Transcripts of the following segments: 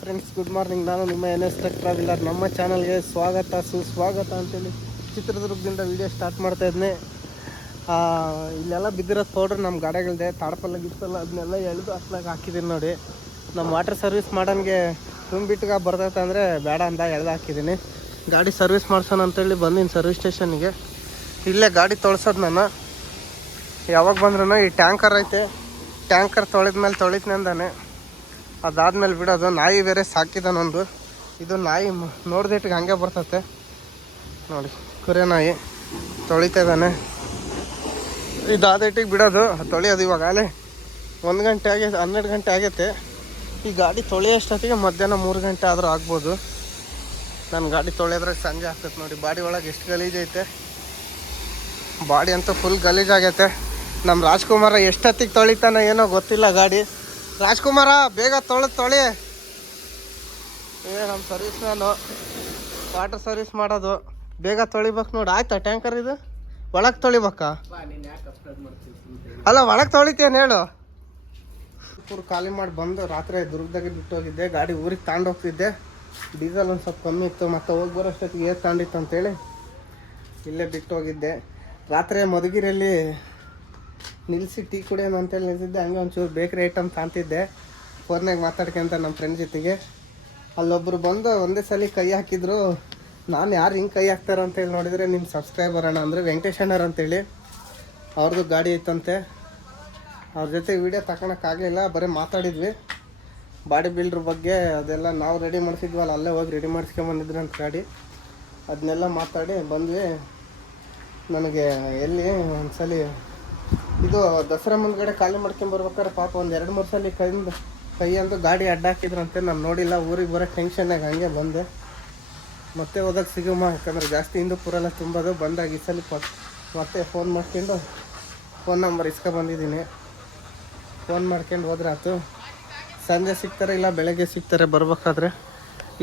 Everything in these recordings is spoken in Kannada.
Friends, good morning. ನಾನು ನಿಮ್ಮ NS ಟ್ರಕ್ ಟ್ರಾವೆಲರ್. ನಮ್ಮ ಚಾನಲ್ಗೆ ಸ್ವಾಗತ ಸುಸ್ವಾಗತ ಅಂತೇಳಿ ಚಿತ್ರದುರ್ಗದಿಂದ ವೀಡಿಯೋ ಸ್ಟಾರ್ಟ್ ಮಾಡ್ತಾ ಇದ್ದೀನಿ. ಇಲ್ಲೆಲ್ಲ ಬಿದ್ದಿರೋದು ಪೌಡ್ರ್ ನಮ್ಮ ಗಾಡಿಗಳಿದೆ, ತಾಡ್ಪಲ್ಲ ಗಿತ್ತಲ್ಲ ಅದನ್ನೆಲ್ಲ ಎಳೆದು ಹತ್ಲಾಗ ಹಾಕಿದ್ದೀನಿ ನೋಡಿ. ನಮ್ಮ ವಾಟರ್ ಸರ್ವಿಸ್ ಮಾಡೋಂಗೆ ತುಂಬಿಟ್ಟಿಗೆ ಬರ್ತೈತೆ ಅಂದರೆ ಬೇಡ ಅಂತ ಎಳೆದು ಹಾಕಿದ್ದೀನಿ. ಗಾಡಿ ಸರ್ವಿಸ್ ಮಾಡ್ಸೋಣ ಅಂತೇಳಿ ಬಂದೀನಿ ಸರ್ವಿಸ್ ಸ್ಟೇಷನ್ಗೆ. ಇಲ್ಲೇ ಗಾಡಿ ತೊಳ್ಸೋದು ನಾನು. ಯಾವಾಗ ಬಂದ್ರೂ ಈ ಟ್ಯಾಂಕರ್ ಐತೆ, ಟ್ಯಾಂಕರ್ ತೊಳೆದ್ಮೇಲೆ ತೊಳಿತೀನಿ ಅಂದಾನೆ. ಅದಾದ್ಮೇಲೆ ಬಿಡೋದು. ನಾಯಿ ಬೇರೆ ಸಾಕಿದಾನೊಂದು. ಇದು ನಾಯಿ ನೋಡ್ದಿಟ್ಟಿಗೆ ಹಂಗೆ ಬರ್ತತೆ ನೋಡಿ. ಕುರೆ ನಾಯಿ ತೊಳಿತಾ ಇದ್ದಾನೆ. ಇದಾದಿಟ್ಟಿಗೆ ಬಿಡೋದು, ತೊಳೆಯೋದು. ಇವಾಗ ಅಲ್ಲೇ 1 ಗಂಟೆ ಆಗೈತೆ, 12 ಗಂಟೆ ಆಗೈತೆ. ಈ ಗಾಡಿ ತೊಳೆಯೋಷ್ಟೊತ್ತಿಗೆ ಮಧ್ಯಾಹ್ನ 3 ಗಂಟೆ ಆದರೂ ಆಗ್ಬೋದು. ನನ್ನ ಗಾಡಿ ತೊಳೆಯೋದ್ರೆ ಸಂಜೆ ಆಗ್ತೈತೆ ನೋಡಿ. ಬಾಡಿ ಒಳಗೆ ಎಷ್ಟು ಗಲೀಜೈತೆ. ಬಾಡಿ ಅಂತೂ ಫುಲ್ ಗಲೀಜಾಗೈತೆ. ನಮ್ಮ ರಾಜ್ಕುಮಾರ ಎಷ್ಟೊತ್ತಿಗೆ ತೊಳಿತಾನೆ ಏನೋ ಗೊತ್ತಿಲ್ಲ ಗಾಡಿ. ರಾಜ್ಕುಮಾರ ಬೇಗ ತೊಳಿ. ನಮ್ಮ ಸರ್ವಿಸ್ ನಾನು ವಾಟರ್ ಸರ್ವಿಸ್ ಮಾಡೋದು, ಬೇಗ ತೊಳಿಬೇಕು ನೋಡಿ. ಆಯ್ತಾ ಟ್ಯಾಂಕರ್ ಇದು ಒಳಗೆ ತೊಳಿಬೇಕಾ? ಅಲ್ಲ, ಒಳಗೆ ತೊಳಿತೇನು ಹೇಳು. ಪೂರ ಖಾಲಿ ಮಾಡಿ ಬಂದು ರಾತ್ರಿ ದುರ್ಗದಾಗೆ ಬಿಟ್ಟೋಗಿದ್ದೆ. ಗಾಡಿ ಊರಿಗೆ ತಗೊಂಡೋಗ್ತಿದ್ದೆ. ಡೀಸೆಲ್ ಒಂದು ಸ್ವಲ್ಪ ಕಮ್ಮಿ ಇತ್ತು, ಮತ್ತು ಹೋಗಿ ಬರೋಷ್ಟೊತ್ತಿಗೆ ಏರ್ ತಗೊಂಡಿತ್ತು ಅಂತೇಳಿ ಇಲ್ಲೇ ಬಿಟ್ಟೋಗಿದ್ದೆ. ರಾತ್ರಿ ಮಧುಗಿರಿಯಲ್ಲಿ ನಿಲ್ಲಿಸಿ ಟೀ ಕುಡಿಯೋಣ ಅಂತೇಳಿ ನಿಲ್ಸಿದ್ದೆ. ಹಂಗೆ ಒಂಚೂರು ಬೇಕ್ರಿ ಐಟಮ್ ತಾಂತಿದ್ದೆ. ಫೋನ್ನಾಗ ಮಾತಾಡ್ಕೊಂತ ನಮ್ಮ ಫ್ರೆಂಡ್ ಜೊತೆಗೆ. ಅಲ್ಲೊಬ್ಬರು ಬಂದು ಒಂದೇ ಸಲ ಕೈ ಹಾಕಿದ್ರು. ನಾನು ಯಾರು ಹಿಂಗೆ ಕೈ ಹಾಕ್ತಾರೆ ಅಂತೇಳಿ ನೋಡಿದರೆ ನಿಮ್ಮ ಸಬ್ಸ್ಕ್ರೈಬರ್ ಅಣ್ಣ ಅಂದರೆ ವೆಂಕಟೇಶ್ ಅಣ್ಣರು ಅಂತೇಳಿ. ಅವ್ರದ್ದು ಗಾಡಿ ಇತ್ತಂತೆ. ಅವ್ರ ಜೊತೆ ವೀಡಿಯೋ ತಗೊಳಕ್ಕಾಗಲಿಲ್ಲ, ಬರೀ ಮಾತಾಡಿದ್ವಿ ಬಾಡಿ ಬಿಲ್ಡ್ರ್ ಬಗ್ಗೆ. ಅದೆಲ್ಲ ನಾವು ರೆಡಿ ಮಾಡಿಸಿದ್ವಲ್ಲ, ಅಲ್ಲೇ ಹೋಗಿ ರೆಡಿ ಮಾಡಿಸ್ಕೊಂಬಂದಿದ್ರು ಅಂತ ಗಾಡಿ. ಅದನ್ನೆಲ್ಲ ಮಾತಾಡಿ ಬಂದ್ವಿ. ನನಗೆ ಎಲ್ಲಿ ಒಂದ್ಸಲ ಇದು ದಸರಾ ಮುಂದ್ಗಡೆ ಖಾಲಿ ಮಾಡ್ಕೊಂಬರ್ಬೇಕಾದ್ರೆ ಪಾಪ ಒಂದು 2-3 ಸಲ ಕೈ ಅಂದು ಗಾಡಿ ಅಡ್ಡ ಹಾಕಿದ್ರಂತೆ. ನಾನು ನೋಡಿಲ್ಲ. ಊರಿಗೆ ಬರೋ ಟೆನ್ಷನ್ನಾಗ ಹಂಗೆ ಬಂದೆ. ಮತ್ತೆ ಹೋದಾಗ ಸಿಗಮ್ಮ, ಯಾಕಂದ್ರೆ ಜಾಸ್ತಿ ಹಿಂದೂಪುರೆಲ್ಲ ತುಂಬೋದು. ಬಂದಾಗ ಈ ಸಲ ಮತ್ತೆ ಫೋನ್ ಮಾಡ್ಕೊಂಡು ಫೋನ್ ನಂಬರ್ ಬಂದಿದ್ದೀನಿ. ಫೋನ್ ಮಾಡ್ಕೊಂಡು ಹೋದ್ರೆ ಆಯ್ತು. ಸಂಜೆ ಸಿಗ್ತಾರೆ, ಇಲ್ಲ ಬೆಳಗ್ಗೆ ಸಿಗ್ತಾರೆ ಬರ್ಬೇಕಾದ್ರೆ.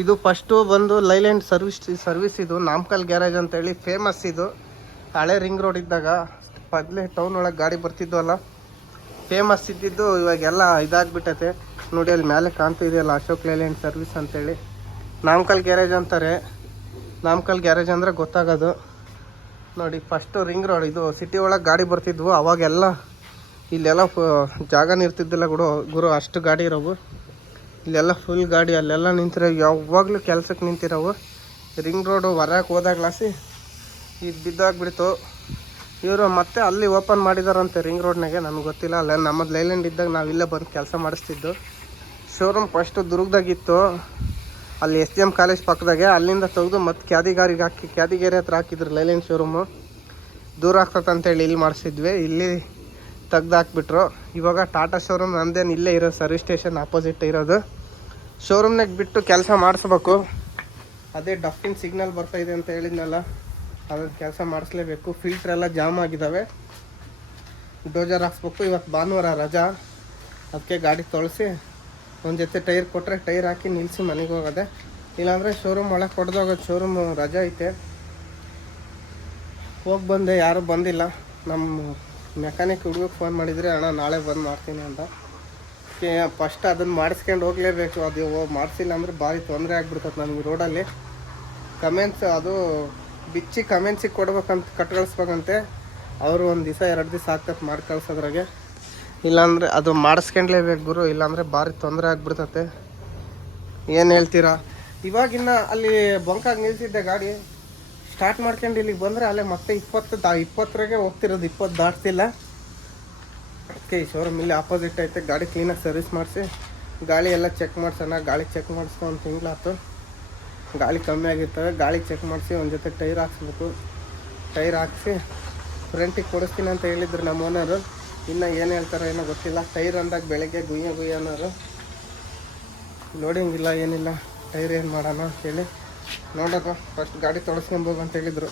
ಇದು ಫಸ್ಟು ಬಂದು ಲೈಲ್ಯಾಂಡ್ ಸರ್ವಿಸ್ ಇದು ನಾಮಕಲ್ ಗ್ಯಾರೇಜ್ ಅಂತೇಳಿ ಫೇಮಸ್. ಇದು ಹಳೆ ರಿಂಗ್ ರೋಡ್ ಇದ್ದಾಗ ಮೊದಲೇ ಟೌನ್ ಒಳಗೆ ಗಾಡಿ ಬರ್ತಿದ್ವಲ್ಲ, ಫೇಮಸ್ ಇದ್ದಿದ್ದು. ಇವಾಗೆಲ್ಲ ಇದಾಗ್ಬಿಟ್ಟೈತೆ ನೋಡಿ. ಅಲ್ಲಿ ಮೇಲೆ ಕಾಣ್ತಿದೆಯಲ್ಲ, ಅಶೋಕ್ ಲೈಲ್ಯಾಂಡ್ ಸರ್ವಿಸ್ ಅಂತೇಳಿ ನಾಮಕಲ್ ಗ್ಯಾರೇಜ್ ಅಂತಾರೆ. ನಾಮಕಲ್ ಗ್ಯಾರೇಜ್ ಅಂದರೆ ಗೊತ್ತಾಗೋದು ನೋಡಿ. ಫಸ್ಟು ರಿಂಗ್ ರೋಡ್ ಇದು ಸಿಟಿ ಒಳಗೆ ಗಾಡಿ ಬರ್ತಿದ್ವು ಅವಾಗೆಲ್ಲ. ಇಲ್ಲೆಲ್ಲ ಜಾಗನೇ ಇರ್ತಿದ್ದಿಲ್ಲ ಗುರು ಅಷ್ಟು ಗಾಡಿ ಇರೋವು. ಇಲ್ಲೆಲ್ಲ ಫುಲ್ ಗಾಡಿ ಅಲ್ಲೆಲ್ಲ ನಿಂತಿರೋ, ಯಾವಾಗಲೂ ಕೆಲ್ಸಕ್ಕೆ ನಿಂತಿರೋವು. ರಿಂಗ್ ರೋಡು ಹೊರಕ್ಕೆ ಹೋದಾಗ್ಲಾಸಿ ಇದು ಬಿದ್ದಾಗ್ಬಿಡ್ತು. ಇವರು ಮತ್ತೆ ಅಲ್ಲಿ ಓಪನ್ ಮಾಡಿದಾರಂತೆ ರಿಂಗ್ ರೋಡ್ನಾಗೆ, ನನಗೆ ಗೊತ್ತಿಲ್ಲ. ಅಲ್ಲ ನಮ್ಮದು ಲೈಲ್ಯಾಂಡ್ ಇದ್ದಾಗ ನಾವು ಇಲ್ಲೇ ಬಂದು ಕೆಲಸ ಮಾಡಿಸ್ತಿದ್ದು. ಶೋರೂಮ್ ಫಸ್ಟು ದುರ್ಗದಾಗಿತ್ತು, ಅಲ್ಲಿ SGM ಕಾಲೇಜ್ ಪಕ್ಕದಾಗೆ. ಅಲ್ಲಿಂದ ತೆಗೆದು ಮತ್ತೆ ಕ್ಯಾದಿಗೇರಿ ಹತ್ರ ಹಾಕಿದ್ರು ಲೈಲ್ಯಾಂಡ್ ಶೋರೂಮು. ದೂರ ಆಗ್ತದಂತೇಳಿ ಇಲ್ಲಿ ಮಾಡಿಸಿದ್ವಿ. ಇಲ್ಲಿ ತೆಗ್ದು ಹಾಕ್ಬಿಟ್ರು. ಇವಾಗ ಟಾಟಾ ಶೋರೂಮ್ ನಮ್ಮದೇನು ಇಲ್ಲೇ ಇರೋದು, ಸರ್ವಿಸ್ ಸ್ಟೇಷನ್ ಆಪೋಸಿಟ್ ಇರೋದು. ಶೋರೂಮ್ನಾಗ ಬಿಟ್ಟು ಕೆಲಸ ಮಾಡಿಸ್ಬೇಕು. ಅದೇ ಡಫಿನ್ ಸಿಗ್ನಲ್ ಬರ್ತಾಯಿದೆ ಅಂತ ಹೇಳಿದ್ನಲ್ಲ, ಅದ್ರ ಕೆಲಸ ಮಾಡಿಸ್ಲೇಬೇಕು. ಫಿಲ್ಟ್ರೆಲ್ಲ ಜಾಮ್ ಆಗಿದ್ದಾವೆ, ಡೋಜರ್ ಹಾಕ್ಸ್ಬೇಕು. ಇವತ್ತು ಭಾನುವಾರ ರಜಾ, ಅದಕ್ಕೆ ಗಾಡಿ ತೊಳಸಿ ಒಂದು ಜೊತೆ ಟೈರ್ ಕೊಟ್ಟರೆ ಟೈರ್ ಹಾಕಿ ನಿಲ್ಲಿಸಿ ಮನೆಗೆ ಹೋಗೋದೆ. ಇಲ್ಲಾಂದರೆ ಶೋರೂಮ್ ಒಳಗೆ ಕೊಡ್ದೋಗೋದು. ಶೋರೂಮ್ ರಜಾ ಐತೆ. ಹೋಗಿ ಬಂದೆ, ಯಾರೂ ಬಂದಿಲ್ಲ. ನಮ್ಮ ಮೆಕ್ಯಾನಿಕ್ ಹುಡುಗಕ್ಕೆ ಫೋನ್ ಮಾಡಿದರೆ, ಅಣ್ಣ ನಾಳೆ ಬಂದು ಮಾಡ್ತೀನಿ ಅಂತ. ಫಸ್ಟ್ ಅದನ್ನು ಮಾಡಿಸ್ಕೊಂಡು ಹೋಗಲೇಬೇಕು. ಅದು ಮಾಡಿಸಿಲ್ಲ ಅಂದರೆ ಭಾರಿ ತೊಂದರೆ ಆಗಿಬಿಡ್ತದೆ ನಮಗೆ ರೋಡಲ್ಲಿ. ಕಮೆಂಟ್ಸ್ ಅದು ಬಿಚ್ಚಿ ಕಮೆಂಟ್ಸಿಗೆ ಕೊಡ್ಬೇಕಂತ ಕಳ್ಸ್ಬೇಕಂತೆ. ಅವರು 1 ದಿವಸ 2 ದಿವಸ ಆಗ್ತದೆ ಮಾಡಿ ಕಳ್ಸೋದ್ರಾಗೆ. ಇಲ್ಲಾಂದರೆ ಅದು ಮಾಡಿಸ್ಕೊಂಡ್ಲೇಬೇಕು ಗುರು, ಇಲ್ಲಾಂದರೆ ಭಾರಿ ತೊಂದರೆ ಆಗಿಬಿಡ್ತತೆ. ಏನು ಹೇಳ್ತೀರಾ? ಇವಾಗಿನ್ನ ಅಲ್ಲಿ ಬಂಕಾಗಿ ನಿಲ್ಸಿದ್ದೆ ಗಾಡಿ. ಸ್ಟಾರ್ಟ್ ಮಾಡ್ಕೊಂಡು ಇಲ್ಲಿಗೆ ಬಂದರೆ ಅಲ್ಲೇ ಮತ್ತೆ 20ರಾಗೆ ಹೋಗ್ತಿರೋದು, 20 ದಾಟ್ತಿಲ್ಲ. ಅದಕ್ಕೆ ಈ ಶೋರೂಮ್ ಇಲ್ಲಿ ಆಪೋಸಿಟ್ ಐತೆ. ಗಾಡಿ ಕ್ಲೀನಾಗಿ ಸರ್ವಿಸ್ ಮಾಡಿಸಿ ಗಾಳಿ ಎಲ್ಲ ಚೆಕ್ ಮಾಡ್ಸೋಣ. ಗಾಳಿ ಚೆಕ್ ಮಾಡಿಸ್ಕೊ 1 ತಿಂಗಳಾಯ್ತು. ಗಾಳಿ ಕಮ್ಮಿ ಆಗಿರ್ತವೆ. ಗಾಳಿ ಚೆಕ್ ಮಾಡಿಸಿ ಒಂದು ಜೊತೆ ಟೈರ್ ಹಾಕ್ಸ್ಬೇಕು. ಟೈರ್ ಹಾಕ್ಸಿ ಫ್ರಂಟಿಗೆ ಕೊಡಿಸ್ತೀನಿ ಅಂತ ಹೇಳಿದ್ರು ನಮ್ಮ ಓನರು. ಇನ್ನು ಏನು ಹೇಳ್ತಾರೋ ಏನೋ ಗೊತ್ತಿಲ್ಲ. ಟೈರ್ ಅಂದಾಗ ಬೆಳಗ್ಗೆ ಗುಯ್ಯ ಅನ್ನೋರು. ಲೋಡಿಂಗ್ ಇಲ್ಲ ಏನಿಲ್ಲ, ಟೈರ್ ಏನು ಮಾಡೋಣ ಅಂತೇಳಿ ನೋಡೋದು. ಫಸ್ಟ್ ಗಾಡಿ ತೊಳಸ್ಕೊಂಬೋಗು ಅಂತ ಹೇಳಿದರು.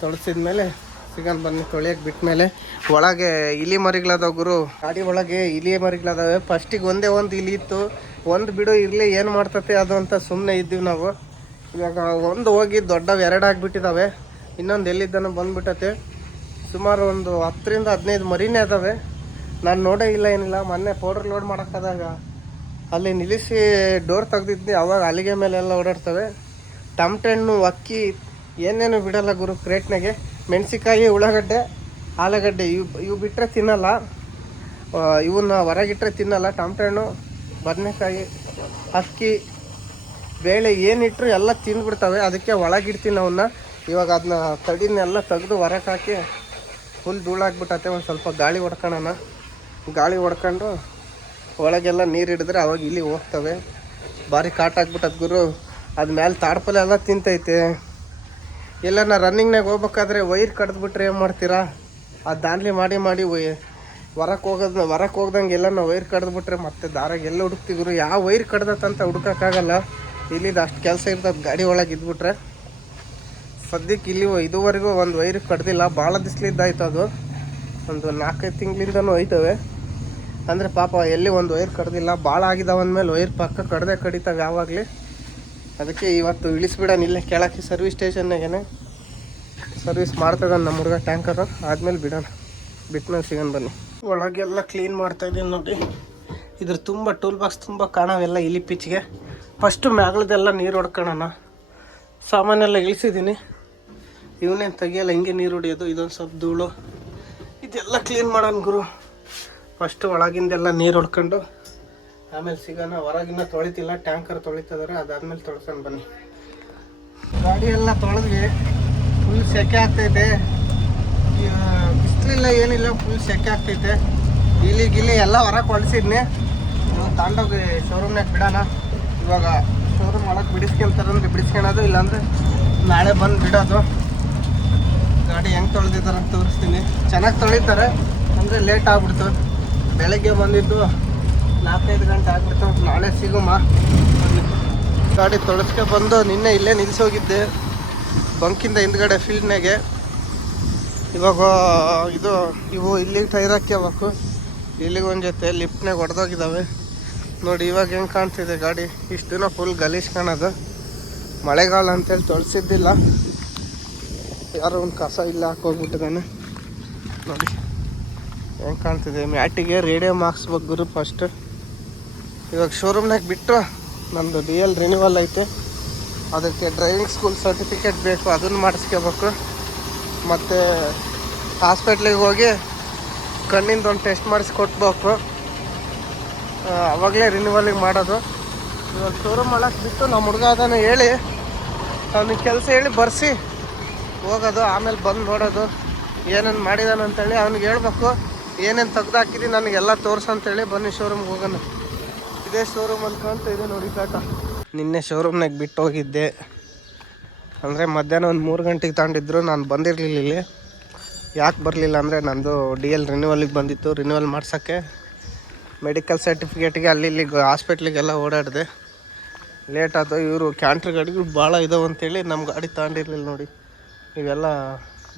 ತೊಳಸಿದ್ಮೇಲೆ ಸಿಗನ್ ಬನ್ನಿ ತೊಳಿಯೋಕೆ ಬಿಟ್ಮೇಲೆ. ಒಳಗೆ ಇಲಿ ಮರಿಗಳದಾವ ಗುರು, ಗಾಡಿ ಒಳಗೆ ಇಲಿ ಮರಿಗಳದಾವೆ. ಫಸ್ಟಿಗೆ ಒಂದು ಇಲಿ ಇತ್ತು. ಒಂದು ಬಿಡು ಇರಲಿ, ಏನು ಮಾಡ್ತತೆ ಅದು ಅಂತ ಸುಮ್ಮನೆ ಇದ್ದೀವಿ ನಾವು. ಇವಾಗ ಒಂದು ಹೋಗಿ ದೊಡ್ಡವು 2 ಆಗಿಬಿಟ್ಟಿದ್ದಾವೆ. ಇನ್ನೊಂದು ಎಲ್ಲಿದ್ದಾನೋ ಬಂದುಬಿಟ್ಟತೆ. ಸುಮಾರು ಒಂದು 10ರಿಂದ 15 ಮರಿನೇ ಅದಾವೆ. ನಾನು ನೋಡೇ ಇಲ್ಲ, ಏನಿಲ್ಲ. ಮೊನ್ನೆ ಪೌಡ್ರ್ ಲೋಡ್ ಮಾಡೋಕ್ಕಾದಾಗ ಅಲ್ಲಿ ನಿಲ್ಲಿಸಿ ಡೋರ್ ತೆಗ್ದಿದ್ದೆ. ಅವಾಗ ಅಲ್ಲಿಗೆ ಮೇಲೆಲ್ಲ ಓಡಾಡ್ತವೆ. ಟಮಟೆ ಹಣ್ಣು, ಅಕ್ಕಿ ಏನೇನು ಬಿಡಲ್ಲ ಗುರು ಕ್ರೇಟ್ನಾಗೆ. ಮೆಣಸಿಕಾಯಿ, ಉಳ್ಳಾಗಡ್ಡೆ, ಆಲೂಗಡ್ಡೆ ಇವು ಬಿಟ್ಟರೆ ತಿನ್ನಲ್ಲ. ಇವನ್ನ ಹೊರಗಿಟ್ಟರೆ ತಿನ್ನಲ್ಲ. ಟಮಟೆ ಹಣ್ಣು, ಬದನೆಕಾಯಿ, ಅಕ್ಕಿ, ಬೇಳೆ ಏನಿಟ್ಟರು ಎಲ್ಲ ತಿಂದ್ಬಿಡ್ತವೆ. ಅದಕ್ಕೆ ಒಳಗಿಡ್ತೀನಿ ಅವನ್ನ. ಇವಾಗ ಅದನ್ನ ತಡಿನೆಲ್ಲ ತೆಗೆದು ಹೊರಗೆ ಹಾಕಿ ಫುಲ್ ಧೂಳಾಗ್ಬಿಟ್ಟತೆ. ಒಂದು ಸ್ವಲ್ಪ ಗಾಳಿ ಹೊಡ್ಕೊಳ್ಳೋಣ. ಗಾಳಿ ಹೊಡ್ಕೊಂಡು ಒಳಗೆಲ್ಲ ನೀರು ಹಿಡಿದ್ರೆ ಅವಾಗ ಇಲ್ಲಿ ಹೋಗ್ತವೆ. ಭಾರಿ ಕಾಟಾಗ್ಬಿಟ್ಟದ ಗುರು. ಅದು ಮೇಲೆ ತಾಡ್ಪಲೆ ಎಲ್ಲ ತಿಂತೈತೆ. ಎಲ್ಲ ನಾ ರನ್ನಿಂಗ್ನಾಗ ಹೋಗ್ಬೇಕಾದ್ರೆ ವೈರ್ ಕಡ್ದುಬಿಟ್ರೆ ಏನು ಮಾಡ್ತೀರಾ? ಅದು ದಾಂಡ್ಲಿ ಮಾಡಿ ಹೊರಕ್ಕೆ ಹೋಗ್ದಂಗೆ ಎಲ್ಲ ನಾವು ವೈರ್ ಕಡ್ದುಬಿಟ್ರೆ ಮತ್ತೆ ದಾರಾಗ ಎಲ್ಲ ಹುಡುಕ್ತಿದ್ರು. ಯಾವ ವೈರ್ ಕಡ್ದತ್ತಂತ ಹುಡುಕೋಕ್ಕಾಗಲ್ಲ. ಇಲ್ಲಿದ್ದು ಅಷ್ಟು ಕೆಲಸ ಇರ್ತದೆ ಗಾಡಿ ಒಳಗೆ ಇದ್ಬಿಟ್ರೆ. ಸದ್ಯಕ್ಕೆ ಇಲ್ಲಿ ಇದುವರೆಗೂ ಒಂದು ವೈರ್ ಕಡ್ದಿಲ್ಲ. ಭಾಳ ದಿಸ್ಲಿದ್ದಾಯ್ತು ಅದು. ಒಂದು 4-5 ತಿಂಗಳಿಂದನೂ ಹೋಯ್ತವೆ. ಅಂದರೆ ಪಾಪ ಎಲ್ಲಿ ಒಂದು ವೈರ್ ಕಡ್ದಿಲ್ಲ. ಭಾಳ ಆಗಿದಾವೆ ಅಂದಮೇಲೆ ವೈರ್ ಪಕ್ಕ ಕಡಿತಾವೆ ಯಾವಾಗಲೇ. ಅದಕ್ಕೆ ಇವತ್ತು ಇಳಿಸ್ಬಿಡೋಣ ಇಲ್ಲೇ ಕೆಳಕ್ಕೆ ಸರ್ವಿಸ್ ಸ್ಟೇಷನ್ನಾಗೇನೆ ಸರ್ವಿಸ್ ಮಾಡ್ತದಾನೆ ನಮ್ಮ ಹುಡುಗ ಟ್ಯಾಂಕರು. ಆದಮೇಲೆ ಬಿಡೋಣ. ಬಿಟ್ಮೇಲೆ ಸಿಗೋಣ ಬನ್ನಿ. ಒಳಗೆಲ್ಲ ಕ್ಲೀನ್ ಮಾಡ್ತಾಯಿದ್ದೀನಿ ನೋಡಿ. ಇದ್ರ ತುಂಬ ಟೂಲ್ ಬಾಕ್ಸ್ ತುಂಬ ಕಾಣವೆಲ್ಲ ಇಲಿ ಪಿಚ್ಗೆ. ಫಸ್ಟು ಮ್ಯಾಗಳದೆಲ್ಲ ನೀರು ಹೊಡ್ಕೊಳ್ಳೋಣ. ಸಾಮಾನೆಲ್ಲ ಇಳಿಸಿದ್ದೀನಿ. ಇವನೇನು ತೆಗಿಯಲ್ಲ, ಹಿಂಗೆ ನೀರು ಹೊಡಿಯೋದು. ಇದೊಂದು ಸ್ವಲ್ಪ ಧೂಳು ಇದೆಲ್ಲ ಕ್ಲೀನ್ ಮಾಡೋಣ ಗುರು. ಫಸ್ಟು ಒಳಗಿಂದೆಲ್ಲ ನೀರು ಹೊಡ್ಕೊಂಡು ಆಮೇಲೆ ಸಿಗೋಣ. ಹೊರಗಿನ್ನ ತೊಳಿತಿಲ್ಲ, ಟ್ಯಾಂಕರ್ ತೊಳಿತಿದ್ದಾರೆ. ಅದಾದಮೇಲೆ ತೊಳ್ಸೋಣ ಬನ್ನಿ. ಗಾಡಿ ಎಲ್ಲ ತೊಳೆದ್ವಿ. ಫುಲ್ ಸೆಕೆ ಆಗ್ತೈತೆ. ಬಿಸಿಲಿಲ್ಲ ಏನಿಲ್ಲ, ಫುಲ್ ಸೆಕೆ ಆಗ್ತೈತೆ. ಗಿಲಿ ಎಲ್ಲ ಹೊರಗೆ ಹೊಲಿಸಿದ್ನಿ. ಇವಾಗ ತಗೊಂಡೋಗಿ ಶೋರೂಮ್ನಾಗ ಬಿಡೋಣ. ಇವಾಗ ಶೋರೂಮ್ ಒಳಗೆ ಬಿಡಿಸ್ಕೊಂತಾರಂದ್ರೆ ಬಿಡಿಸ್ಕೊಳೋದು, ಇಲ್ಲಾಂದರೆ ನಾಳೆ ಬಂದು ಬಿಡೋದು. ಗಾಡಿ ಹೆಂಗೆ ತೊಳೆದಿದ್ದಾರೆ ಅಂತ ತೋರಿಸ್ತೀನಿ. ಚೆನ್ನಾಗಿ ತೊಳಿತಾರೆ, ಅಂದರೆ ಲೇಟ್ ಆಗ್ಬಿಡ್ತು. ಬೆಳಗ್ಗೆ ಬಂದಿದ್ದು 4-5 ಗಂಟೆ ಆಗ್ಬಿಡ್ತು. ನಾಳೆ ಸಿಗುಮ. ಗಾಡಿ ತೊಳಸ್ಕೆ ಬಂದು ನಿನ್ನೆ ಇಲ್ಲೇ ನಿಲ್ಲಿಸೋಗಿದ್ದೆ ಬಂಕಿಂದ ಹಿಂದ್ಗಡೆ ಫೀಲ್ಡ್ನಾಗೆ. ಇವಾಗ ಇವು ಇಲ್ಲಿಗೆ ಟೈರ್ ಹಾಕ್ಯಬೇಕು. ಇಲ್ಲಿಗೆ ಒಂದು ಜೊತೆ ಲಿಫ್ಟ್ನಾಗ ಹೊಡೆದೋಗಿದ್ದಾವೆ ನೋಡಿ. ಇವಾಗ ಹೆಂಗೆ ಕಾಣ್ತಿದೆ ಗಾಡಿ. ಇಷ್ಟು ದಿನ ಫುಲ್ ಗಲೀಜ್ ಕಾಣೋದು. ಮಳೆಗಾಲ ಅಂತೇಳಿ ತೊಳಸಿದ್ದಿಲ್ಲ. ಯಾರೋ ಒಂದು ಕಸ ಇಲ್ಲ ಹಾಕೋಗ್ಬಿಟ್ಟಿದ್ದಾನೆ ನೋಡಿ. ಹೆಂಗೆ ಕಾಣ್ತಿದೆ. ಮ್ಯಾಟಿಗೆ ರೇಡಿಯಮ್ ಹಾಕ್ಸ್ಬೇಕು ಗುರು ಫಸ್ಟ್. ಇವಾಗ ಶೋರೂಮ್ನಾಗ ಬಿಟ್ಟು ನಮ್ಮದು DL ರಿನ್ಯೂವಲ್ ಐತೆ. ಅದಕ್ಕೆ ಡ್ರೈವಿಂಗ್ ಸ್ಕೂಲ್ ಸರ್ಟಿಫಿಕೇಟ್ ಬೇಕು, ಅದನ್ನು ಮಾಡಿಸ್ಕೋಬೇಕು. ಮತ್ತು ಹಾಸ್ಪಿಟ್ಲಿಗೆ ಹೋಗಿ ಕಣ್ಣಿಂದ ಒಂದು ಟೆಸ್ಟ್ ಮಾಡಿಸ್ಕೊಟ್ಬೇಕು. ಅವಾಗಲೇ ರಿನ್ಯೂವಲಿಗೆ ಮಾಡೋದು. ಇವಾಗ ಶೋರೂಮ್ ಮಾಡಕ್ಕೆ ಬಿಟ್ಟು ನಮ್ಮ ಹುಡುಗ ಅದನ್ನು ಹೇಳಿ ಅವನಿಗೆ ಕೆಲಸ ಹೇಳಿ ಬರ್ಸಿ ಹೋಗೋದು. ಆಮೇಲೆ ಬಂದು ನೋಡೋದು ಏನೇನು ಮಾಡಿದಾನೆ ಅಂತೇಳಿ ಅವ್ನಿಗೆ ಹೇಳ್ಬೇಕು. ಏನೇನು ತೆಗ್ದಾಕಿದ್ದೀನಿ ನನಗೆಲ್ಲ ತೋರ್ಸಂತೇಳಿ ಬನ್ನಿ ಶೋರೂಮ್ಗೆ ಹೋಗೋಣ. ಇದೇ ಶೋರೂಮ್ ಅನ್ಕೊಂತ ಇದೆ ನೋಡಿ ಕಾಟ. ನಿನ್ನೆ ಶೋರೂಮ್ನಾಗ ಬಿಟ್ಟು ಹೋಗಿದ್ದೆ. ಅಂದರೆ ಮಧ್ಯಾಹ್ನ ಒಂದು 3 ಗಂಟೆಗೆ ತಗೊಂಡಿದ್ರು. ನಾನು ಬಂದಿರಲಿಲ್ಲ ಇಲ್ಲಿ. ಯಾಕೆ ಬರಲಿಲ್ಲ ಅಂದರೆ ನಂದು DL ರಿನ್ಯೂವಲಿಗೆ ಬಂದಿತ್ತು. ರಿನ್ಯೂವಲ್ ಮಾಡ್ಸೋಕ್ಕೆ ಮೆಡಿಕಲ್ ಸರ್ಟಿಫಿಕೇಟಿಗೆ ಅಲ್ಲಿ ಇಲ್ಲಿಗೆ ಹಾಸ್ಪಿಟ್ಲಿಗೆಲ್ಲ ಓಡಾಡಿದೆ. ಲೇಟ್ ಆಯ್ತು. ಇವರು ಕ್ಯಾಂಟ್ರ್ ಗಾಡಿಗಳು ಭಾಳ ಇದಾವೆ ಅಂತೇಳಿ ನಮ್ಮ ಗಾಡಿ ತಗೊಂಡಿರ್ಲಿಲ್ಲ ನೋಡಿ. ಇವೆಲ್ಲ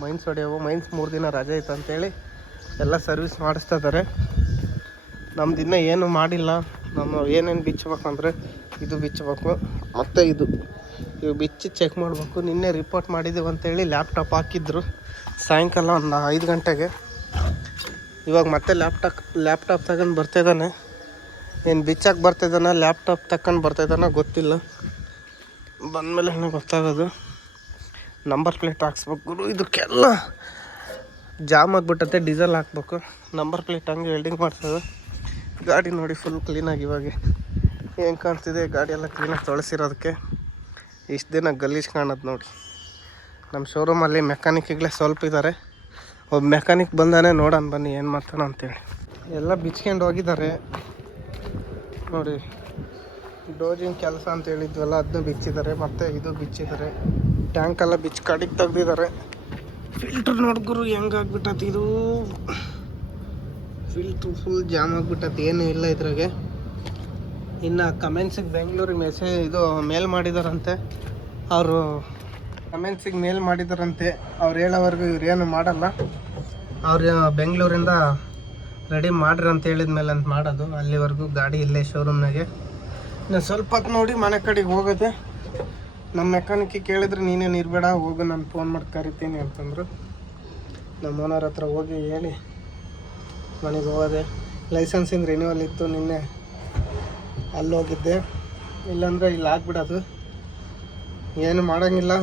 ಮೈನ್ಸ್ ಹೊಡೆಯವು. ಮೈನ್ಸ್ 3 ದಿನ ರಜೆ ಇತ್ತು ಅಂತೇಳಿ ಎಲ್ಲ ಸರ್ವಿಸ್ ಮಾಡಿಸ್ತಾ ಇದ್ದಾರೆ. ನಮ್ದು ಇನ್ನೂ ಏನು ಮಾಡಿಲ್ಲ. ನಮ್ಮ ಏನೇನು ಬಿಚ್ಚಬೇಕಂದ್ರೆ ಇದು ಬಿಚ್ಚಬೇಕು, ಮತ್ತು ಇವು ಬಿಚ್ಚಿ ಚೆಕ್ ಮಾಡಬೇಕು. ನಿನ್ನೆ ರಿಪೋರ್ಟ್ ಮಾಡಿದ್ದೀವಿ ಅಂತೇಳಿ ಲ್ಯಾಪ್ಟಾಪ್ ಹಾಕಿದ್ರು ಸಾಯಂಕಾಲ ಒಂದು 5 ಗಂಟೆಗೆ. ಇವಾಗ ಮತ್ತೆ ಲ್ಯಾಪ್ಟಾಪ್ ತಗೊಂಡು ಬರ್ತಾಯಿದ್ದಾನೆ. ಏನು ಬಿಚ್ಚಕ್ಕೆ ಬರ್ತಾಯಿದ್ದಾನೆ, ಲ್ಯಾಪ್ಟಾಪ್ ತಗೊಂಡು ಬರ್ತಾಯಿದ್ದಾನೆ ಗೊತ್ತಿಲ್ಲ. ಬಂದಮೇಲೆ ನನಗೆ ಗೊತ್ತಾಗೋದು. ನಂಬರ್ ಪ್ಲೇಟ್ ಹಾಕ್ಸ್ಬೇಕು ಗುರು. ಇದಕ್ಕೆಲ್ಲ ಜಾಮ್ ಆಗಿಬಿಟ್ಟತ್ತೆ. ಡೀಸೆಲ್ ಹಾಕ್ಬೇಕು. ನಂಬರ್ ಪ್ಲೇಟ್ ಹಂಗೆ ವೆಲ್ಡಿಂಗ್ ಮಾಡ್ತದೆ. ಗಾಡಿ ನೋಡಿ ಫುಲ್ ಕ್ಲೀನಾಗಿ ಇವಾಗ ಹೆಂಗೆ ಕಾಣ್ತಿದೆ. ಗಾಡಿ ಎಲ್ಲ ಕ್ಲೀನಾಗಿ ತೊಳಸಿರೋದಕ್ಕೆ ಇಷ್ಟು ದಿನ ಗಲೀಜ್ ಕಾಣೋದು ನೋಡಿ. ನಮ್ಮ ಶೋರೂಮಲ್ಲಿ ಮೆಕ್ಯಾನಿಕ್ಗಳೇ ಸ್ವಲ್ಪ ಇದ್ದಾರೆ. ಒಬ್ಬ ಮೆಕ್ಯಾನಿಕ್ ಬಂದಾನೆ, ನೋಡೋಣ ಬನ್ನಿ ಏನು ಮಾಡ್ತಾನೆ ಅಂತೇಳಿ. ಎಲ್ಲ ಬಿಚ್ಕೊಂಡು ಹೋಗಿದ್ದಾರೆ ನೋಡಿ. ಡೋಜಿಂಗ್ ಕೆಲಸ ಅಂತ ಹೇಳಿದ್ವಲ್ಲ, ಅದನ್ನು ಬಿಚ್ಚಿದ್ದಾರೆ. ಮತ್ತು ಇದು ಬಿಚ್ಚಿದ್ದಾರೆ. ಟ್ಯಾಂಕೆಲ್ಲ ಬಿಚ್ಚಿ ಕಡಿಗೆ ತೆಗ್ದಿದ್ದಾರೆ. ಫಿಲ್ಟ್ರ್ ನೋಡ್ಗುರು ಹೆಂಗಾಗ್ಬಿಟ್ಟತಿ. ಇದು ಫಿಲ್ಟ್ರ್ ಫುಲ್ ಜಾಮ್ ಆಗಿಬಿಟ್ಟತಿ. ಏನೂ ಇಲ್ಲ ಇದ್ರಾಗೆ. ಇನ್ನು ಕಮೆನ್ಸಿಗೆ ಬೆಂಗಳೂರಿಗೆ ಮೇಲ್ ಮಾಡಿದಾರಂತೆ. ಅವರು ಕಮೆನ್ಸಿಗೆ ಮೇಲ್ ಮಾಡಿದಾರಂತೆ. ಅವ್ರು ಹೇಳೋವರೆಗೂ ಇವ್ರು ಏನು ಮಾಡಲ್ಲ. ಅವ್ರು ಬೆಂಗಳೂರಿಂದ ರೆಡಿ ಮಾಡ್ರಿ ಅಂತ ಹೇಳಿದ್ಮೇಲೆ ಅಂತ ಮಾಡೋದು. ಅಲ್ಲಿವರೆಗೂ ಗಾಡಿ ಇಲ್ಲೇ ಶೋರೂಮ್ನಾಗೆ. ಇನ್ನು ಸ್ವಲ್ಪ ಹೊತ್ತು ನೋಡಿ ಮನೆ ಕಡೆಗೆ ಹೋಗೋದೆ. ನಮ್ಮ ಮೆಕ್ಯಾನಿಕ್ಕಿಗೆ ಕೇಳಿದ್ರೆ ನೀನೇನು ಇರಬೇಡ, ಹೋಗು, ನಾನು ಫೋನ್ ಮಾಡಿ ಕರಿತೀನಿ ಅಂತಂದರು. ನಮ್ಮ ಓನರ್ ಹತ್ರ ಹೋಗಿ ಹೇಳಿ ಮನೆಗೆ ಹೋದೆ. ಲೈಸೆನ್ಸಿಂದ ರಿನ್ಯೂವಲ್ ಇತ್ತು. ನಿನ್ನೆ ಅಲ್ಲಿ ಹೋಗಿದ್ದೆ, ಇಲ್ಲಾಂದರೆ ಇಲ್ಲಿ ಆಗ್ಬಿಡೋದು. ಏನು ಮಾಡೋಂಗಿಲ್ಲ,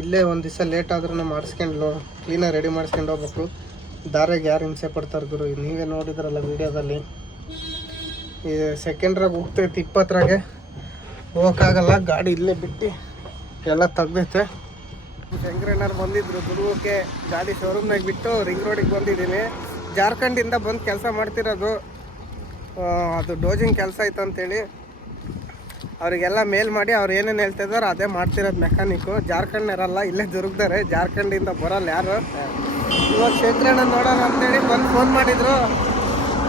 ಇಲ್ಲೇ ಒಂದು ದಿವಸ ಲೇಟ್ ಆದ್ರೂ ಮಾಡಿಸ್ಕೊಂಡು ಕ್ಲೀನಾಗಿ ರೆಡಿ ಮಾಡಿಸ್ಕೊಂಡು ಹೋಗ್ಬೇಕು. ದಾರಿಗೆ ಯಾರು ಹಿಂಸೆ ಪಡ್ತಾರೆ ಗುರು, ನೀವೇ ನೋಡಿದ್ರಲ್ಲ ವೀಡಿಯೋದಲ್ಲಿ. ಈ ಸೆಕೆಂಡ್ರಾಗ ಹೋಗ್ತೈತೆ 20ರಾಗೆ ಹೋಗೋಕ್ಕಾಗಲ್ಲ, ಗಾಡಿ ಇಲ್ಲೇ ಬಿಟ್ಟು ಎಲ್ಲ ತೆಗ್ದೈತೆ. ಶಂಕರಣ್ಣರು ಬಂದಿದ್ರು ದುರ್ಗಕ್ಕೆ, ಗಾಡಿ ಶೋರೂಮ್ನಾಗ ಬಿಟ್ಟು ರಿಂಗ್ ರೋಡಿಗೆ ಬಂದಿದ್ದೀನಿ. ಜಾರ್ಖಂಡಿಂದ ಬಂದು ಕೆಲಸ ಮಾಡ್ತಿರೋದು, ಅದು ಡೋಜಿಂಗ್ ಕೆಲಸ ಆಯ್ತು ಅಂತೇಳಿ ಅವರಿಗೆಲ್ಲ ಮೇಲ್ ಮಾಡಿ ಅವ್ರು ಏನೇನು ಹೇಳ್ತಿದ್ದಾರೆ ಅದೇ ಮಾಡ್ತಿರೋದು ಮೆಕ್ಯಾನಿಕ್ಕು. ಜಾರ್ಖಂಡ್ನರಲ್ಲ, ಇಲ್ಲೇ ದುರ್ಗದಾರೆ, ಜಾರ್ಖಂಡಿಂದ ಬರೋಲ್ಲ ಯಾರು. ಇವಾಗ ಶಂಕರಣ್ಣ ನೋಡೋಣ ಅಂತೇಳಿ ಬಂದು ಫೋನ್ ಮಾಡಿದ್ರು.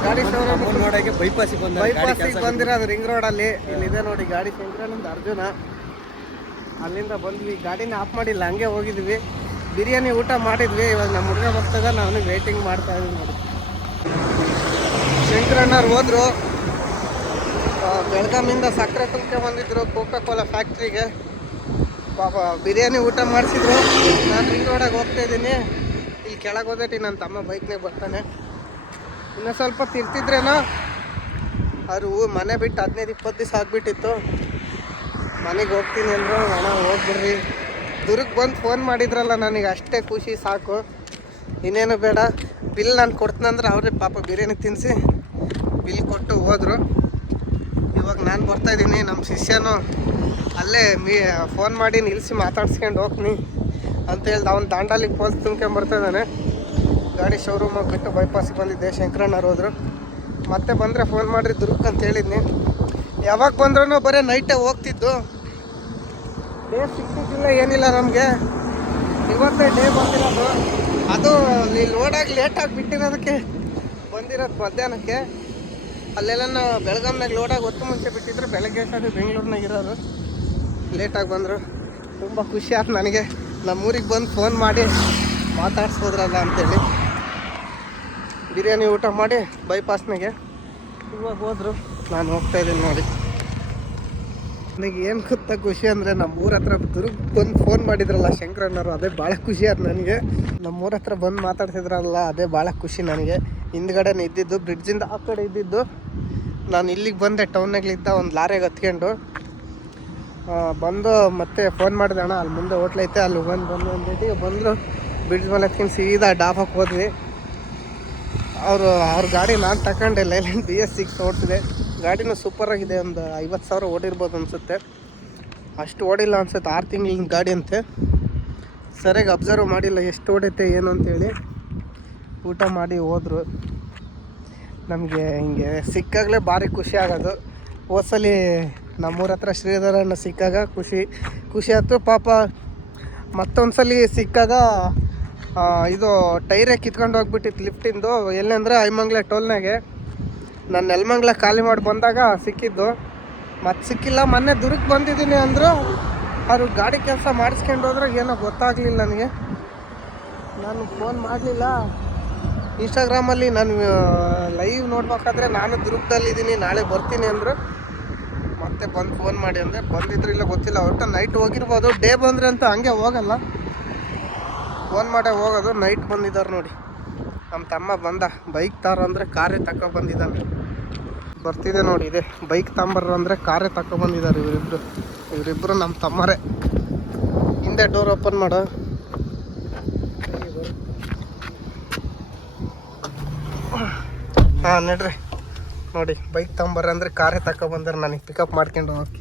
ಗಾಡಿ ಶೋರೂಮ್ ನೋಡೋಕ್ಕೆ ಬೈಪಾಸಿಗೆ ಬಂದಿರೋದು ರಿಂಗ್ ರೋಡಲ್ಲಿ. ಇಲ್ಲಿದೆ ನೋಡಿ ಗಾಡಿ ಶಂಕರಣ್ಣಂದು ಅರ್ಜುನ. ಅಲ್ಲಿಂದ ಬಂದ್ವಿ, ಗಾಡಿನ ಆಫ್ ಮಾಡಿಲ್ಲ, ಹಂಗೆ ಹೋಗಿದ್ವಿ. ಬಿರಿಯಾನಿ ಊಟ ಮಾಡಿದ್ವಿ. ಇವಾಗ ನಮ್ಮ ಹುಡುಗ ಬರ್ತಾಗ ನಾನು ವೇಟಿಂಗ್ ಮಾಡ್ತಾ ಇದ್ವಿ ನೋಡಿ. ಶಂಕರಣ್ಣವ್ರು ಹೋದ್ರು, ಬೆಳಗಾಮಿಂದ ಸಕ್ಕರೆ ತುಂಬಿಕೆ ಬಂದಿದ್ರು ಕೋಕಾ ಕೋಲಾ ಫ್ಯಾಕ್ಟ್ರಿಗೆ. ಪಾಪ ಬಿರಿಯಾನಿ ಊಟ ಮಾಡಿಸಿದ್ರು. ನಾನು ರಿಂಗ್ ರೋಡಾಗಿ ಹೋಗ್ತಾ ಇದ್ದೀನಿ. ಇಲ್ಲಿ ಕೆಳಗೆ ಹೋದೈತಿ ನನ್ನ ತಮ್ಮ ಬೈಕ್ನಾಗ ಬರ್ತಾನೆ. ಇನ್ನೂ ಸ್ವಲ್ಪ ತಿರ್ತಿದ್ರೇನೋ, ಅವರು ಮನೆ ಬಿಟ್ಟು 15-20 ದಿವಸ ಆಗಿಬಿಟ್ಟಿತ್ತು. ಮನೆಗೆ ಹೋಗ್ತೀನಿ ಅಂದರು. ಅಣ್ಣ ಹೋಗ್ಬಿಡ್ರಿ, ದುರ್ಗಕ್ಕೆ ಬಂದು ಫೋನ್ ಮಾಡಿದ್ರಲ್ಲ, ನನಗೆ ಅಷ್ಟೇ ಖುಷಿ ಸಾಕು, ಇನ್ನೇನು ಬೇಡ. ಬಿಲ್ ನಾನು ಕೊಡ್ತೀನಂದ್ರೆ ಅವ್ರಿಗೆ ಪಾಪ ಬಿರಿಯಾನಿ ತಿನ್ನಿಸಿ ಬಿಲ್ ಕೊಟ್ಟು ಹೋದರು. ಇವಾಗ ನಾನು ಬರ್ತಾಯಿದ್ದೀನಿ, ನಮ್ಮ ಶಿಷ್ಯನು ಅಲ್ಲೇ ಫೋನ್ ಮಾಡಿ ನಿಲ್ಲಿಸಿ ಮಾತಾಡ್ಸ್ಕೊಂಡು ಹೋಗ್ತೀನಿ ಅಂತ ಹೇಳ್ದು ಅವ್ನು ದಾಂಡಾಲಿಗೆ ಪೋಲ್ಸ್ ತುಂಬ್ಕೊಂಬರ್ತಾಯಿದ್ದಾನೆ. ಗಾಡಿ ಶೋರೂಮಾಗಿ ಬಿಟ್ಟು ಬೈಪಾಸಿಗೆ ಬಂದಿದ್ದೆ. ಶಂಕರಣ್ಣರು ಹೋದರು. ಮತ್ತೆ ಬಂದರೆ ಫೋನ್ ಮಾಡಿರಿ ದುರ್ಗಕ್ಕೆ ಅಂತ ಹೇಳಿದ್ನಿ. ಯಾವಾಗ ಬಂದ್ರೂ ಬರೀ ನೈಟೇ ಹೋಗ್ತಿದ್ದು, ಡೇ ಸಿಕ್ತಿದ್ದಿಲ್ಲ, ಏನಿಲ್ಲ ನಮಗೆ. ಇವತ್ತೇ ಡೇ ಬಂದಿರೋದು. ಅದು ಇಲ್ಲಿ ಲೋಡಾಗಿ ಲೇಟಾಗಿ ಬಿಟ್ಟಿರೋದಕ್ಕೆ ಬಂದಿರೋದು ಮಧ್ಯಾಹ್ನಕ್ಕೆ. ಅಲ್ಲೆಲ್ಲ ಬೆಳಗಾಮ್ನಾಗ ಲೋಡಾಗಿ ಹೊತ್ತು ಮುಂಚೆ ಬಿಟ್ಟಿದ್ರು, ಬೆಳಗ್ಗೆ ಅಷ್ಟೊಂದು ಬೆಂಗಳೂರಿನಾಗ ಇರೋರು. ಲೇಟಾಗಿ ಬಂದರು. ತುಂಬ ಖುಷಿ ಆಯ್ತು ನನಗೆ, ನಮ್ಮೂರಿಗೆ ಬಂದು ಫೋನ್ ಮಾಡಿ ಮಾತಾಡ್ಸ್ಬೋದ್ರಲ್ಲ ಅಂತೇಳಿ. ಬಿರಿಯಾನಿ ಊಟ ಮಾಡಿ ಬೈಪಾಸ್ನಾಗೆ ಇವಾಗ ಹೋದರು. ನಾನು ಹೋಗ್ತಾಯಿದ್ದೀನಿ ನೋಡಿ. ನನಗೆ ಏನು ಗೊತ್ತಾ ಖುಷಿ ಅಂದರೆ, ನಮ್ಮೂರ ಹತ್ರ ದುರ್ಗ ಬಂದು ಫೋನ್ ಮಾಡಿದ್ರಲ್ಲ ಶಂಕರಣ್ಣರು, ಅದೇ ಭಾಳ ಖುಷಿ ಆಯ್ತು ನನಗೆ. ನಮ್ಮೂರ ಹತ್ರ ಬಂದು ಮಾತಾಡ್ತಿದ್ರಲ್ಲ, ಅದೇ ಭಾಳ ಖುಷಿ ನನಗೆ. ಹಿಂದ್ಗಡೆನೇ ಇದ್ದಿದ್ದು, ಬ್ರಿಡ್ಜಿಂದ ಆ ಕಡೆ ಇದ್ದಿದ್ದು. ನಾನು ಇಲ್ಲಿಗೆ ಬಂದೆ, ಟೌನ್ನಾಗಲಿದ್ದ ಒಂದು ಲಾರಿಗೆ ಹತ್ಕೊಂಡು ಬಂದು ಮತ್ತೆ ಫೋನ್ ಮಾಡಿದೆ. ಅಣ್ಣ ಅಲ್ಲಿ ಮುಂದೆ ಹೋಟ್ಲೈತೆ, ಅಲ್ಲಿ ಬಂದು ಅಂದ್ಬಿಟ್ಟು ಬಂದರು. ಬ್ರಿಡ್ಜ್ ಮೇಲೆ ಹತ್ಕೊಂಡು ಸೀದಾ ಡಾಬಾಕ್ಕೆ ಹೋದ್ವಿ. ಅವ್ರ ಗಾಡಿ ನಾನು ತಗೊಂಡೆ, ಲೈಲ್ಯಾಂಡ್ BS6 ಓಡ್ತಿದೆ. ಗಾಡಿನೂ ಸೂಪರಾಗಿದೆ. ಒಂದು 50,000 ಓಡಿರ್ಬೋದು ಅನಿಸುತ್ತೆ. ಅಷ್ಟು ಓಡಿಲ್ಲ ಅನ್ಸುತ್ತೆ, 6 ತಿಂಗಳಿನ ಗಾಡಿ ಅಂತೆ. ಸರಿಯಾಗಿ ಅಬ್ಸರ್ವ್ ಮಾಡಿಲ್ಲ ಎಷ್ಟು ಓಡೈತೆ ಏನು ಅಂತೇಳಿ. ಊಟ ಮಾಡಿ ಹೋದರು. ನಮಗೆ ಹಿಂಗೆ ಸಿಕ್ಕಾಗಲೇ ಭಾರಿ ಖುಷಿ ಆಗೋದು. ಹೋದ್ಸಲಿ ನಮ್ಮೂರ ಹತ್ರ ಶ್ರೀಧರಣ್ಣ ಸಿಕ್ಕಾಗ ಖುಷಿ ಆಯ್ತು ಪಾಪ. ಮತ್ತೊಂದು ಸಲ ಸಿಕ್ಕಾಗ ಇದು ಟೈರೇ ಕಿತ್ಕೊಂಡು ಹೋಗ್ಬಿಟ್ಟಿತ್ತು ಲಿಫ್ಟಿಂದು. ಎಲ್ಲಂದರೆ ಐಮಂಗ್ಲ ಟೋಲ್ನಾಗೆ. ನಾನು ನೆಲಮಂಗ್ಲ ಖಾಲಿ ಮಾಡಿ ಬಂದಾಗ ಸಿಕ್ಕಿದ್ದು. ಮತ್ತೆ ಸಿಕ್ಕಿಲ್ಲ. ಮೊನ್ನೆ ದುರ್ಗಕ್ಕೆ ಬಂದಿದ್ದೀನಿ ಅಂದರು. ಅವರು ಗಾಡಿ ಕೆಲಸ ಮಾಡಿಸ್ಕೊಂಡು ಹೋದ್ರೆ ಏನೋ ಗೊತ್ತಾಗಲಿಲ್ಲ ನನಗೆ. ನಾನು ಫೋನ್ ಮಾಡಲಿಲ್ಲ. ಇನ್ಸ್ಟಾಗ್ರಾಮಲ್ಲಿ ನಾನು ಲೈವ್ ನೋಡ್ಬೇಕಾದ್ರೆ ನಾನು ದುರ್ಗದಲ್ಲಿದ್ದೀನಿ, ನಾಳೆ ಬರ್ತೀನಿ ಅಂದರು. ಮತ್ತೆ ಬಂದು ಫೋನ್ ಮಾಡಿ ಅಂದರೆ ಬಂದಿದ್ರು ಇಲ್ಲ ಗೊತ್ತಿಲ್ಲ. ಒಟ್ಟು ನೈಟ್ ಹೋಗಿರ್ಬೋದು. ಡೇ ಬಂದರೆ ಅಂತ ಹಂಗೆ ಹೋಗಲ್ಲ, ಫೋನ್ ಮಾಡೇ ಹೋಗೋದು. ನೈಟ್ ಬಂದಿದ್ದಾರೆ ನೋಡಿ. ನಮ್ಮ ತಮ್ಮ ಬಂದ, ಬೈಕ್ ತಾರೋ ಅಂದರೆ ಕಾರೇ ತಗೊಬಂದಿದ್ದಾನೆ. ಬರ್ತಿದೆ ನೋಡಿ, ಇದೆ ಬೈಕ್ ತಗೊಂಬರ್ರು ಅಂದರೆ ಕಾರೇ ತಗೊಬಂದಿದ್ದಾರೆ ಇವರಿಬ್ಬರು ನಮ್ಮ ತಮ್ಮರೇ. ಹಿಂದೆ ಡೋರ್ ಓಪನ್ ಮಾಡು. ಹಾಂ ನಡ್ರಿ ನೋಡಿ, ಬೈಕ್ ತಗೊಂಬರ್ರಿ ಅಂದರೆ ಕಾರೇ ತಗೊಬಂದ್ರೆ ನನಗೆ ಪಿಕಪ್ ಮಾಡ್ಕೊಂಡು ಹೋಗಿ.